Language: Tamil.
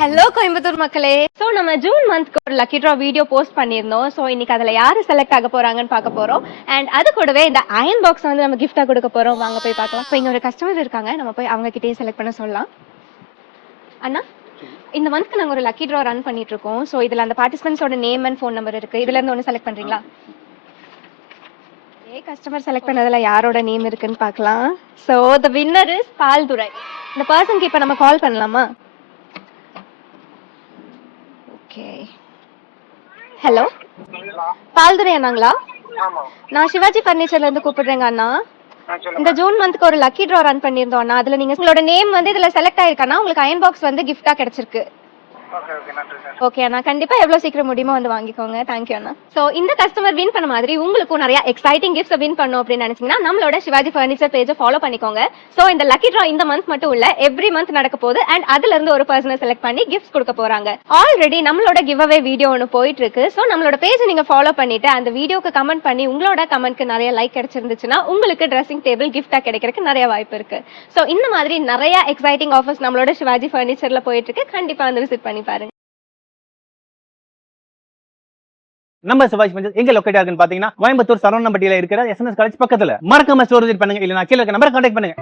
ஹலோ கோயம்புத்தூர் மக்களே. ஸோ நம்ம ஜூன் மந்த்க்கு ஒரு லக்கி ட்ரா வீடியோ போஸ்ட் பண்ணியிருந்தோம். ஸோ இன்னைக்கு அதில் யார் செலக்ட் ஆக போறாங்கன்னு பார்க்க போறோம். அண்ட் அது கூடவே இந்த அயன் பாக்ஸ் வந்து நம்ம கிஃப்டா கொடுக்க போறோம். வாங்க போய் பார்க்கலாம். இப்போ இங்க ஒரு கஸ்டமர் இருக்காங்க, நம்ம போய் அவங்க கிட்டே செலக்ட் பண்ண சொல்லலாம். அண்ணா, இந்த மந்த்க்கு நாங்கள் ஒரு லக்கி ட்ரா ரன் பண்ணிட்டு இருக்கோம். ஸோ இதில் அந்த பார்ட்டிசிபென்ட்ஸோட நேம் அண்ட் ஃபோன் நம்பர் இருக்கு. இதுல இருந்து ஒன்று செலக்ட் பண்றீங்களா? கஸ்டமர் செலக்ட் பண்ணதுல யாரோட நேம் இருக்குன்னு பார்க்கலாம். So the winner is Balthurai. இந்த பர்சனுக்கு இப்போ நம்ம கால் பண்ணலாமா? ஓகே. ஹலோ, பால்துரை அண்ணாங்களா? நான் சிவாஜி ஃபர்னிச்சர்ல இருந்து கூப்பிடுறேங்க அண்ணா. இந்த ஜூன் மந்த்க்கு ஒரு லக்கி ட்ரா ரன் பண்ணியிருந்தோம் அண்ணா. அதுல நீங்க உங்களோட நேம் வந்து இதுல செலக்ட் ஆயிருக்கானா, உங்களுக்கு அயன் பாக்ஸ் வந்து கிஃப்டா கிடைச்சிருக்கு. ஓகே அண்ணா, கண்டிப்பா எவ்வளவு சீக்கிரம் முடியுமோ வந்து வாங்கிக்கோங்க. தேங்க்யூ அண்ணா. சோ இந்த கஸ்டமர் வின் பண்ண மாதிரி உங்களுக்கும் நிறைய எக்ஸைட்டிங் கிஃப்ட்ஸ் வின் பண்ணணும் அப்படின்னு நினைச்சீங்கன்னா நம்மளோட சிவாஜி ஃபர்னிச்சர் பேஜை ஃபாலோ பண்ணிக்கோங்க. சோ இந்த லக்கி ட்ரா இந்த மந்த் மட்டும் இல்ல, எவ்ரி மந்த் நடக்க போகுது. அண்ட் அதுல இருந்து ஒரு பர்சனை செலக்ட் பண்ணி கிஃப்ட்ஸ் கொடுக்க போறாங்க. ஆல்ரெடி நம்மளோட கிவ் அவே வீடியோ ஒன்று போயிட்டு இருக்கு. சோ நம்மளோட பேஜை நீங்க ஃபாலோ பண்ணிட்டு அந்த வீடியோக்கு கமெண்ட் பண்ணி உங்களோட கமெண்ட்க்கு நிறைய லைக் கிடைச்சிருந்துச்சுன்னா உங்களுக்கு ட்ரெஸ்ஸிங் டேபிள் கிஃப்டா கிடைக்கிறதுக்கு நிறைய வாய்ப்பு இருக்கு. சோ இந்த மாதிரி நிறைய எக்ஸைட்டிங் ஆஃபர்ஸ் நம்மளோட சிவாஜி ஃபர்னிச்சர்ல போயிட்டு இருக்கு. கண்டிப்பா வந்து விசிட் பண்ணி பாருங்க. நம்ம சிவாஜி ஃபர்னிச்சர் எங்க லொகேட் ஆகுன்னு பாத்தீங்கன்னா கோயம்புத்தூர் சரவணம்பட்டியில இருக்கிற எஸ்என்எஸ் காலேஜ் பக்கத்துல. மறக்காம ஸ்டோர் விசிட் பண்ணுங்க, இல்ல நான் கீழ இருக்க நம்பரை கான்டாக்ட் பண்ணுங்க.